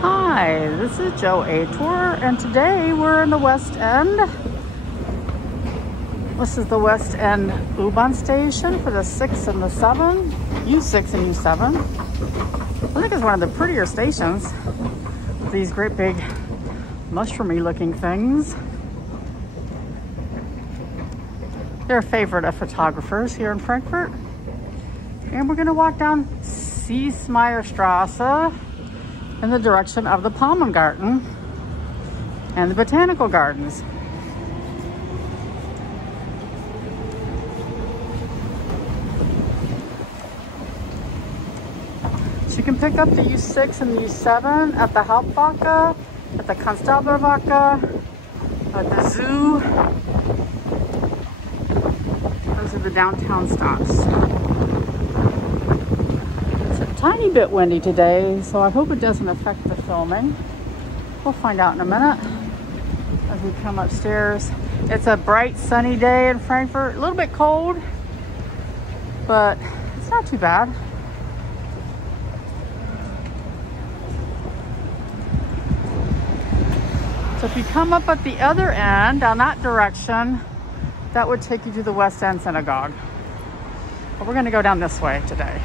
Hi, this is Joe A Tour, and today we're in the West End. This is the Westend U-Bahn station for the 6 and the 7, U6 and U7. I think it's one of the prettier stations with these great big mushroomy looking things. They're a favorite of photographers here in Frankfurt. And we're gonna walk down Siesmayerstrasse in the direction of the Palmengarten and the botanical gardens. So you can pick up the U6 and the U7 at the Hauptwache, at the Constablerwache, at the zoo. Those are the downtown stops. Tiny bit windy today, so I hope it doesn't affect the filming. We'll find out in a minute as we come upstairs. It's a bright sunny day in Frankfurt, a little bit cold, but it's not too bad. So if you come up at the other end, down that direction, that would take you to the Westend Synagogue. But we're gonna go down this way today.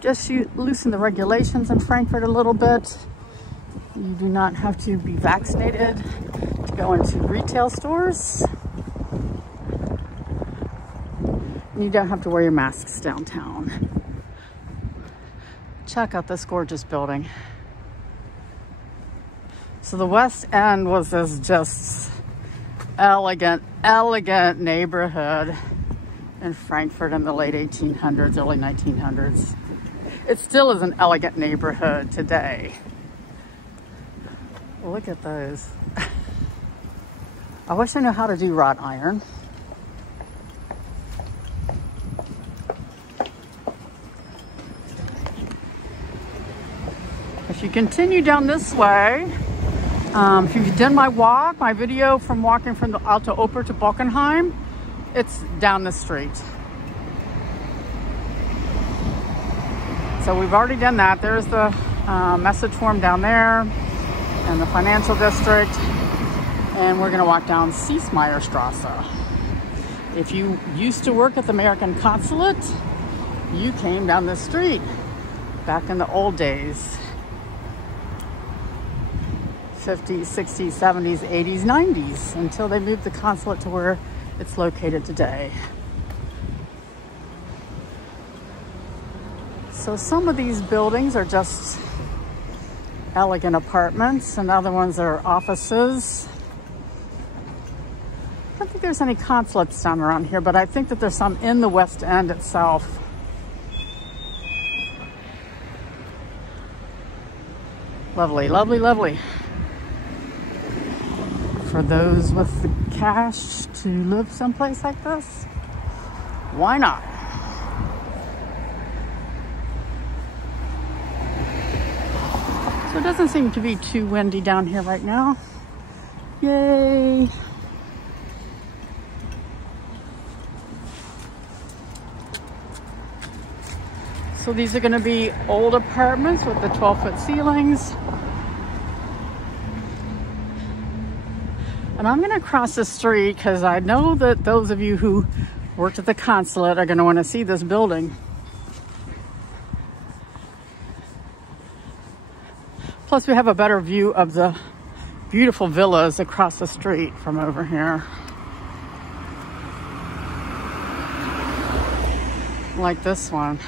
Just loosen the regulations in Frankfurt a little bit. You do not have to be vaccinated to go into retail stores. And you don't have to wear your masks downtown. Check out this gorgeous building. So the West End was this just elegant neighborhood in Frankfurt in the late 1800s, early 1900s. It still is an elegant neighborhood today. Look at those. I wish I knew how to do wrought iron. If you continue down this way, if you've done my video from walking from the Alte Oper to Bockenheim, it's down the street. So we've already done that. There's the message form down there and the financial district. And we're gonna walk down Siesmayerstrasse. If you used to work at the American Consulate, you came down the street back in the old days. 50s, 60s, 70s, 80s, 90s, until they moved the consulate to where it's located today. So some of these buildings are just elegant apartments and other ones are offices. I don't think there's any consulates down around here, but I think that there's some in the West End itself. Lovely, lovely, lovely. For those with the cash to live someplace like this, why not? So it doesn't seem to be too windy down here right now. Yay! So these are going to be old apartments with the 12-foot ceilings. And I'm going to cross the street because I know that those of you who worked at the consulate are going to want to see this building. Plus, we have a better view of the beautiful villas across the street from over here. Like this one.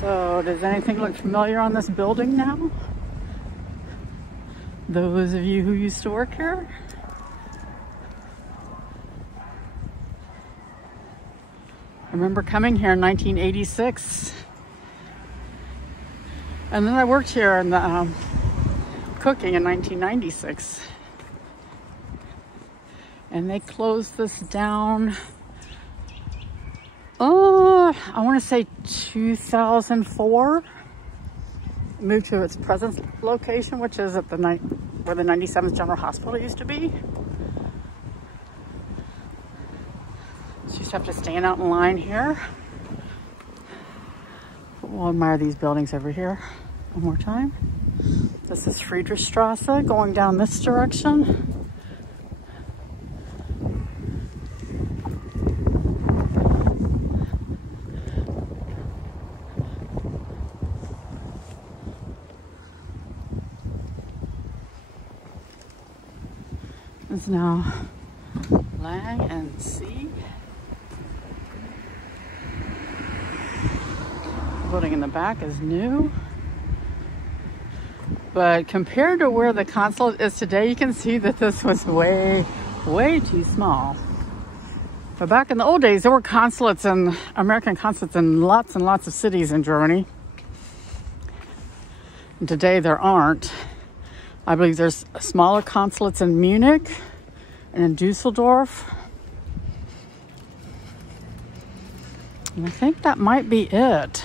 So, does anything look familiar on this building now? Those of you who used to work here? I remember coming here in 1986. And then I worked here in the cooking in 1996. And they closed this down, I want to say 2004. Moved to its present location, which is at where the 97th General Hospital used to be. So you just have to stand out in line here. We'll admire these buildings over here one more time. This is Friedrichstrasse going down this direction. It's now Lang and C. The building in the back is new. But compared to where the consulate is today, you can see that this was way, way too small. But back in the old days, there were consulates and American consulates in lots and lots of cities in Germany. And today there aren't. I believe there's smaller consulates in Munich and in Dusseldorf. And I think that might be it.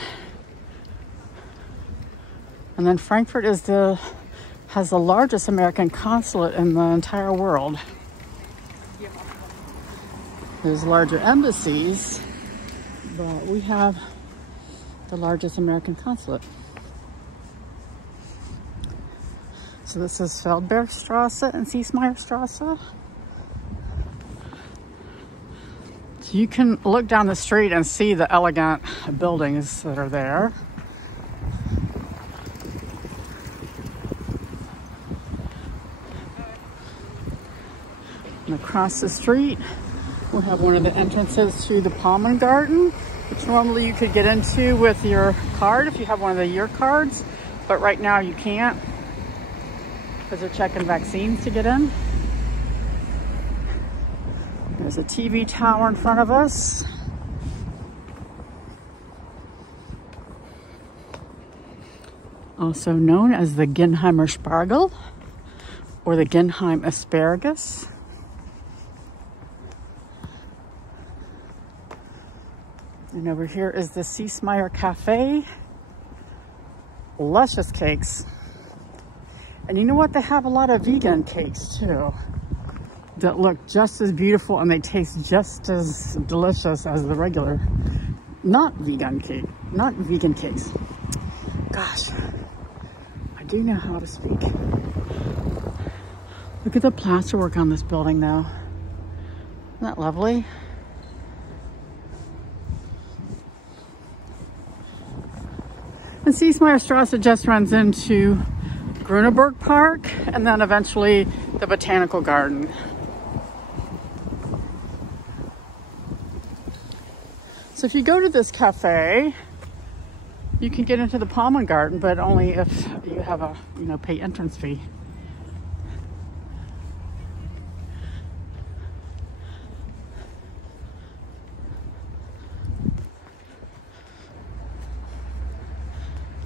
And then Frankfurt has the largest American consulate in the entire world. There's larger embassies, but we have the largest American consulate. So this is Feldbergstrasse and Siesmayerstrasse. So you can look down the street and see the elegant buildings that are there. And across the street, we have one of the entrances to the Palmengarten, which normally you could get into with your card if you have one of the year cards, but right now you can't because they're checking vaccines to get in. There's a TV tower in front of us. Also known as the Genheimer Spargel or the Genheim asparagus. And over here is the Siesmeyer Cafe. Luscious cakes. And you know what? They have a lot of vegan cakes too that look just as beautiful and they taste just as delicious as the regular not vegan cakes. Gosh, I do know how to speak. Look at the plasterwork on this building though. Isn't that lovely? And Siesmayerstrasse just runs into Grüneburg Park and then eventually the Botanical Garden. So if you go to this cafe, you can get into the Palmengarten, but only if you have a, pay entrance fee.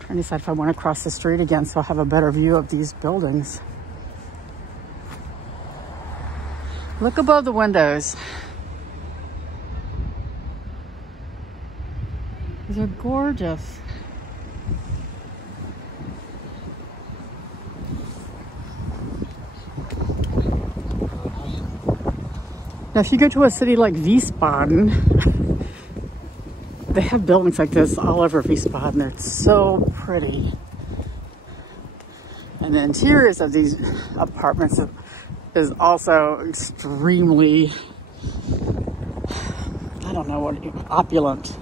Trying to decide if I want to cross the street again so I'll have a better view of these buildings. Look above the windows. These are gorgeous. Now, if you go to a city like Wiesbaden, they have buildings like this all over Wiesbaden. It's so pretty. And the interiors of these apartments is also extremely, I don't know what, opulent.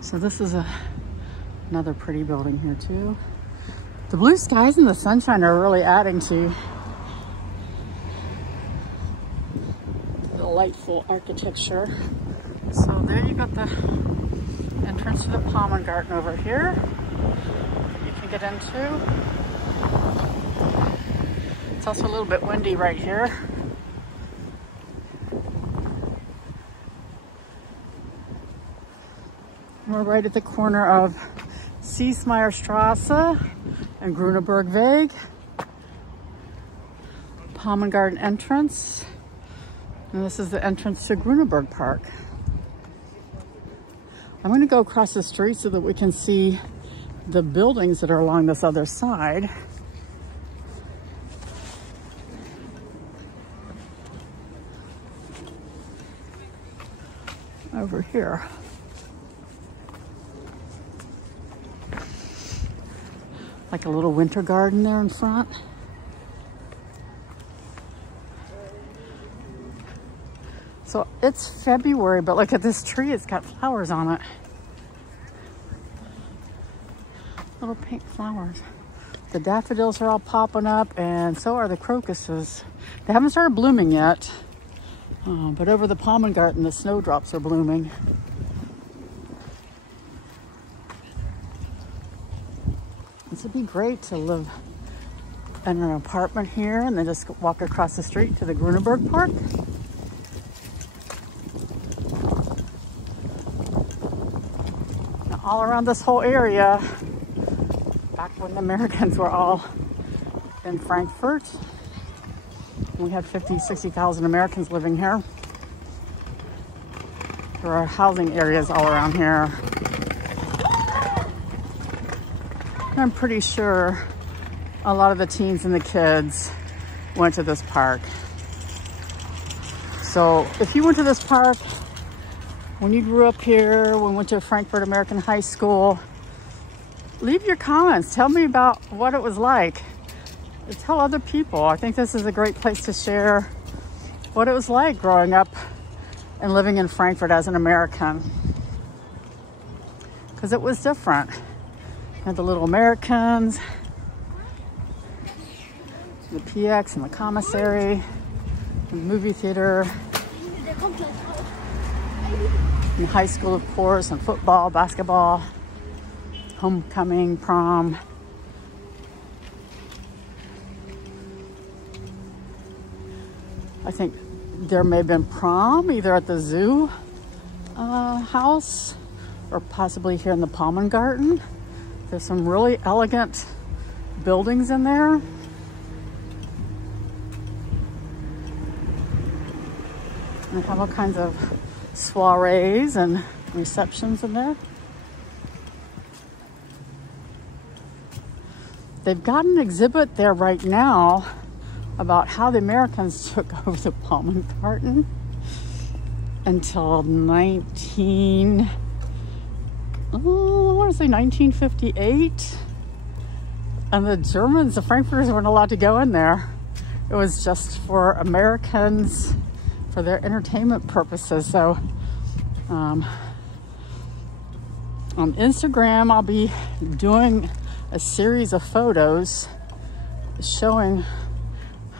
So this is another pretty building here too. The blue skies and the sunshine are really adding to the delightful architecture. So there you got the entrance to the Palmengarten over here. You can get into. It's also a little bit windy right here. We're right at the corner of Siesmayerstrasse and Grüneburg Weg. Palmengarten entrance. And this is the entrance to Grüneburg Park. I'm going to go across the street so that we can see the buildings that are along this other side. Over here. Like a little winter garden there in front. So it's February, but look at this tree, it's got flowers on it. Little pink flowers. The daffodils are all popping up, and so are the crocuses. They haven't started blooming yet, but over the Palmengarten, the snowdrops are blooming. This would be great to live in an apartment here and then just walk across the street to the Grüneburg Park. All around this whole area, back when the Americans were all in Frankfurt, we had 50, 60,000 Americans living here. There are housing areas all around here. I'm pretty sure a lot of the teens and the kids went to this park. So if you went to this park when you grew up here, when you went to Frankfurt American High School, leave your comments. Tell me about what it was like. Tell other people. I think this is a great place to share what it was like growing up and living in Frankfurt as an American. Because it was different. You had the little Americans, the PX and the commissary, the movie theater, in high school, of course, and football, basketball, homecoming, prom. I think there may have been prom either at the zoo house or possibly here in the Palmengarten. There's some really elegant buildings in there. And they have all kinds of soirees and receptions in there. They've got an exhibit there right now about how the Americans took over the Palmengarten until I want to say 1958. And the Germans, the Frankfurters, weren't allowed to go in there. It was just for Americans, for their entertainment purposes. So on Instagram, I'll be doing a series of photos showing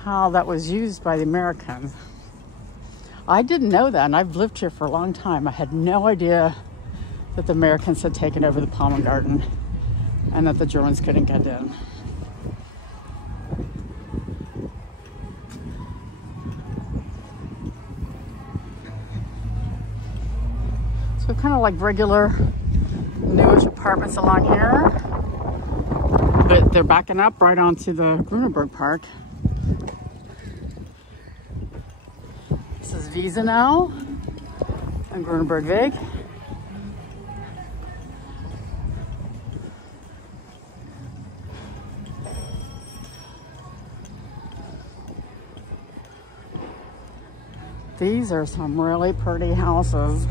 how that was used by the Americans. I didn't know that, and I've lived here for a long time. I had no idea that the Americans had taken over the Palmengarten and that the Germans couldn't get in. So kind of like regular newish apartments along here, but they're backing up right onto the Grüneburg Park. This is Wiesenau and Grüneburg Weg. These are some really pretty houses.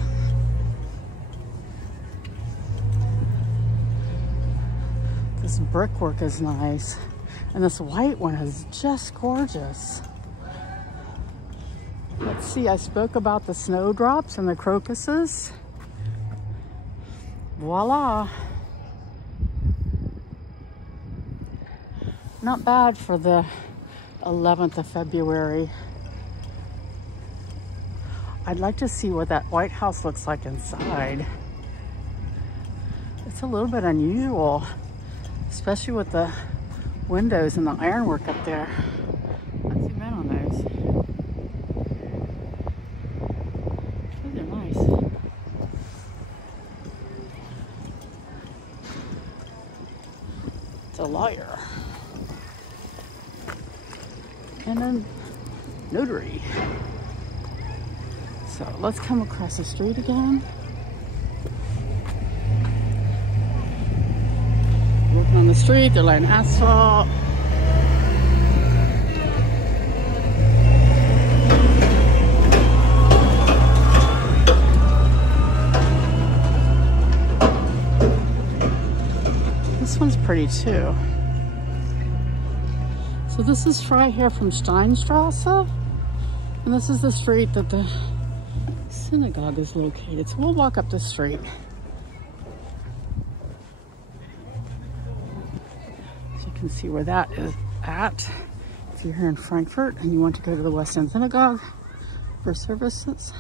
This brickwork is nice. And this white one is just gorgeous. Let's see, I spoke about the snowdrops and the crocuses. Voila. Not bad for the 11th of February. I'd like to see what that White House looks like inside. It's a little bit unusual, especially with the windows and the ironwork up there. Let's zoom in on those. Those are nice. It's a lawyer. And then notary. So let's come across the street again. Working on the street, they're laying asphalt. This one's pretty too. So this is Freiherr from Steinstrasse, and this is the street that the synagogue is located. So we'll walk up the street. So you can see where that is at. If you're here in Frankfurt and you want to go to the Westend Synagogue for services.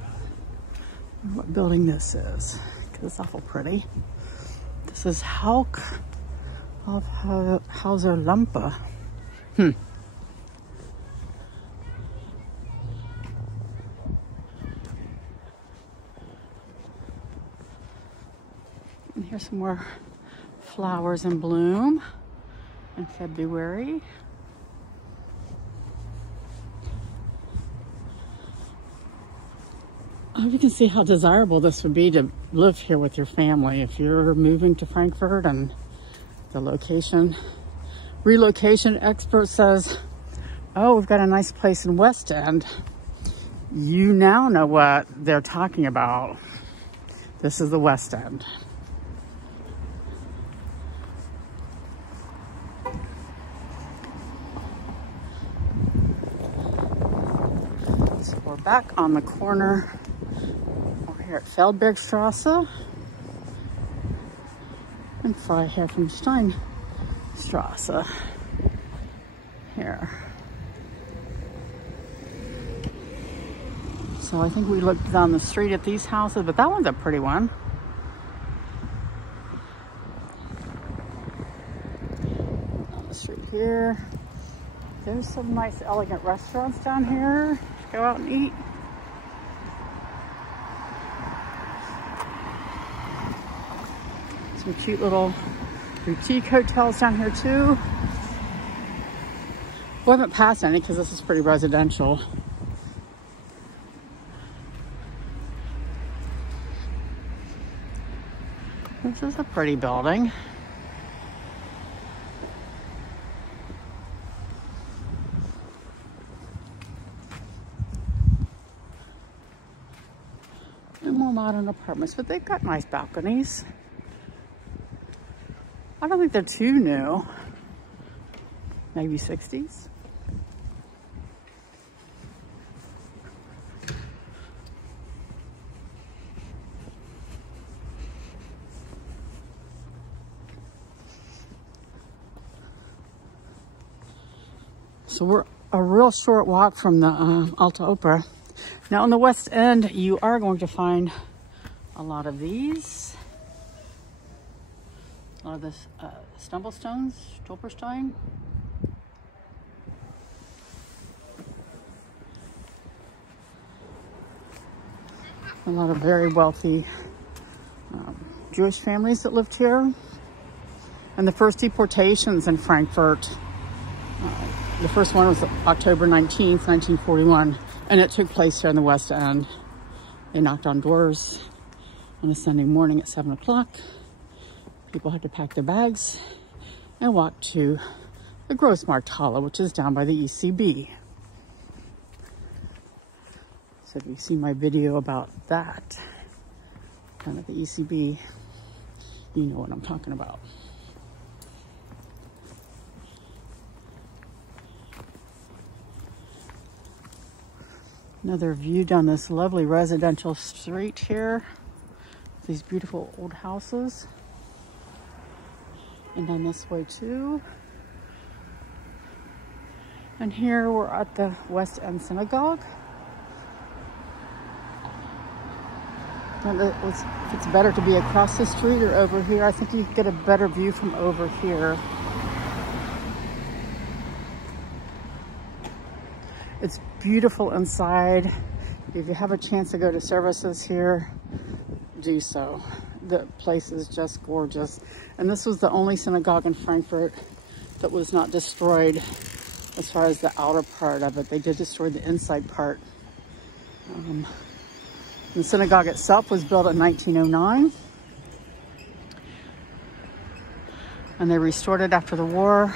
I wonder what building this is, because it's awful pretty. This is Hauk of Hauser Lampe. And here's some more flowers in bloom in February. I hope you can see how desirable this would be to live here with your family. If you're moving to Frankfurt and the relocation expert says, oh, we've got a nice place in Westend, you now know what they're talking about. This is the Westend. So we're back on the corner. We're here at Feldbergstrasse and Freiherr from Steinstrasse here. So I think we looked down the street at these houses, but that one's a pretty one. On the street here. There's some nice elegant restaurants down here. Go out and eat. Some cute little boutique hotels down here too. We haven't passed any because this is pretty residential. This is a pretty building. And more modern apartments, but they've got nice balconies. I don't think they're too new. Maybe 60s. So we're a real short walk from the Alte Oper. Now in the West End, you are going to find a lot of these. A lot of this stumblestones, Stolperstein. A lot of very wealthy Jewish families that lived here. And the first deportations in Frankfurt. The first one was October 19th, 1941, and it took place here in the West End. They knocked on doors on a Sunday morning at 7 o'clock. People had to pack their bags and walk to the Grossmarkthalle, which is down by the ECB. So if you've seen my video about that, down at the ECB, you know what I'm talking about. Another view down this lovely residential street here. These beautiful old houses. And down this way too. And here we're at the End Synagogue. And if it's better to be across the street or over here, I think you get a better view from over here. It's beautiful inside. If you have a chance to go to services here, do so. The place is just gorgeous. And this was the only synagogue in Frankfurt that was not destroyed as far as the outer part of it. They did destroy the inside part. The synagogue itself was built in 1909. And they restored it after the war.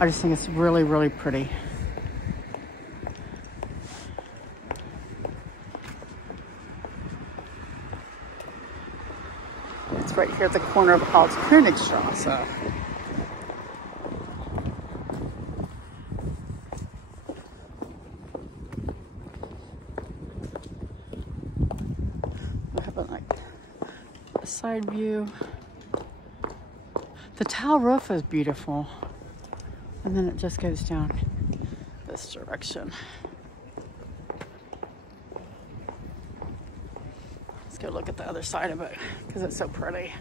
I just think it's really, really pretty. It's right here at the corner of Altkönigsstrasse. I have a side view. The tile roof is beautiful. And then it just goes down this direction. Let's go look at the other side of it because it's so pretty.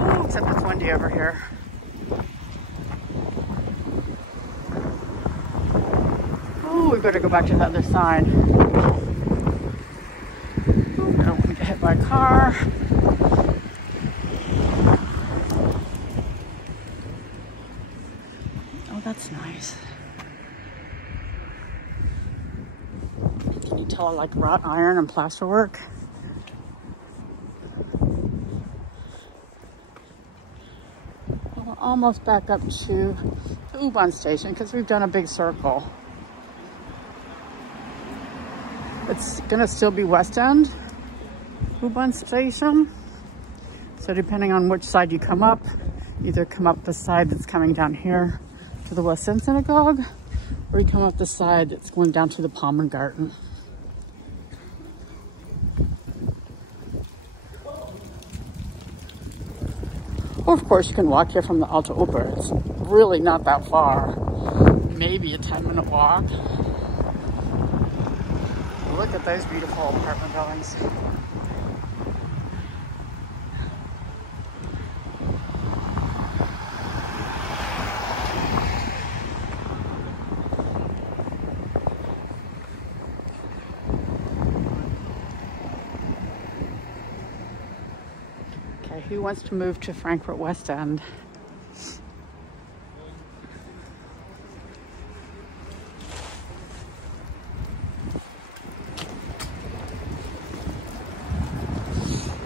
Oh, except it's windy over here. Oh, we better go back to the other side. Oh, I don't want to get hit by a car. That's nice. Can you tell I like wrought iron and plasterwork? We're almost back up to the U-Bahn station because we've done a big circle. It's gonna still be Westend U-Bahn station. So depending on which side you come up, either come up the side that's coming down here to the Westend Synagogue, or you come up the side that's going down to the Palmengarten. Or of course you can walk here from the Alte Oper. It's really not that far. Maybe a 10-minute walk. Look at those beautiful apartment buildings. Who wants to move to Frankfurt Westend?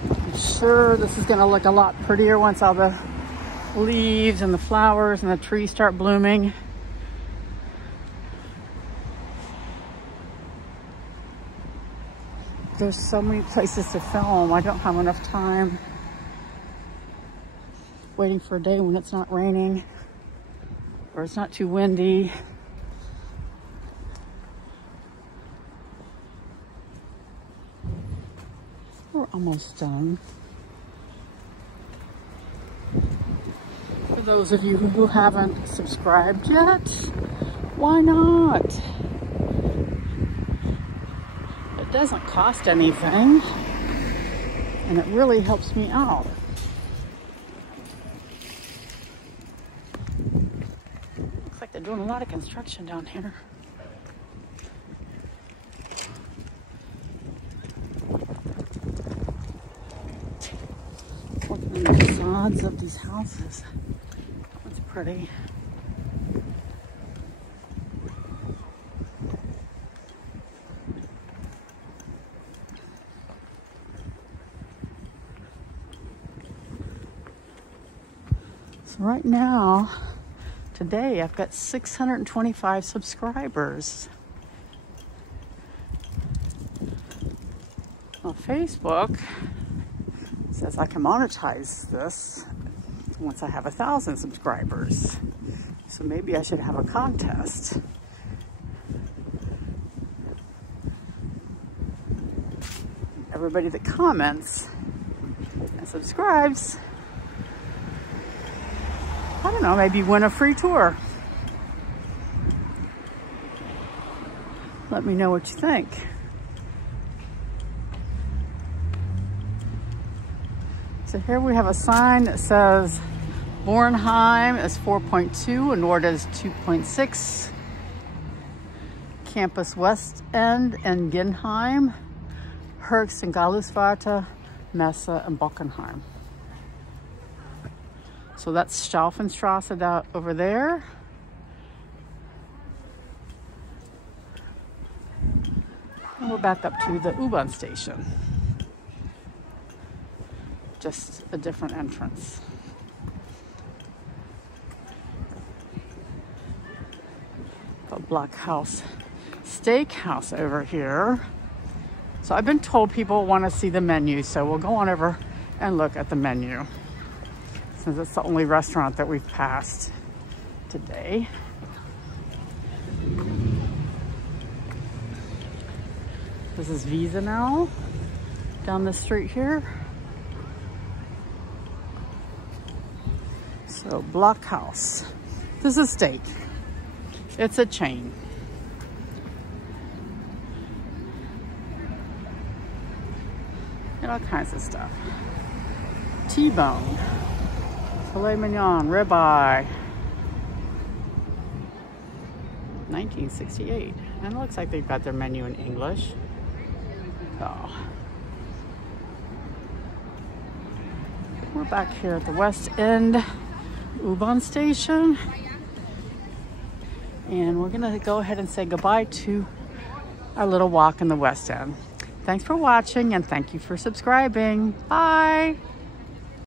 I'm sure this is going to look a lot prettier once all the leaves and the flowers and the trees start blooming. There's so many places to film. I don't have enough time. Waiting for a day when it's not raining or it's not too windy. We're almost done. For those of you who haven't subscribed yet, why not? It doesn't cost anything and it really helps me out. They're doing a lot of construction down here. Looking at the facades of these houses. That's pretty. So right now, today I've got 625 subscribers. On Facebook, it says I can monetize this once I have 1,000 subscribers. So maybe I should have a contest. Everybody that comments and subscribes, I don't know, maybe win a free tour. Let me know what you think. So here we have a sign that says Bornheim is 4.2 and Nord is 2.6. Campus Westend and Ginheim, Herx and Galuswarte Messe, and Bockenheim. So that's Stauffenstrasse down over there. And we're back up to the U-Bahn station. Just a different entrance. The Blockhaus Steakhouse over here. So I've been told people want to see the menu, so we'll go on over and look at the menu, since it's the only restaurant that we've passed today. This is Wiesenau down the street here. So Blockhaus. This is steak. It's a chain. And all kinds of stuff. T-bone, filet mignon, ribeye. 1968. And it looks like they've got their menu in English. Oh. We're back here at the Westend U-Bahn station. And we're gonna go ahead and say goodbye to our little walk in the West End. Thanks for watching, and thank you for subscribing. Bye.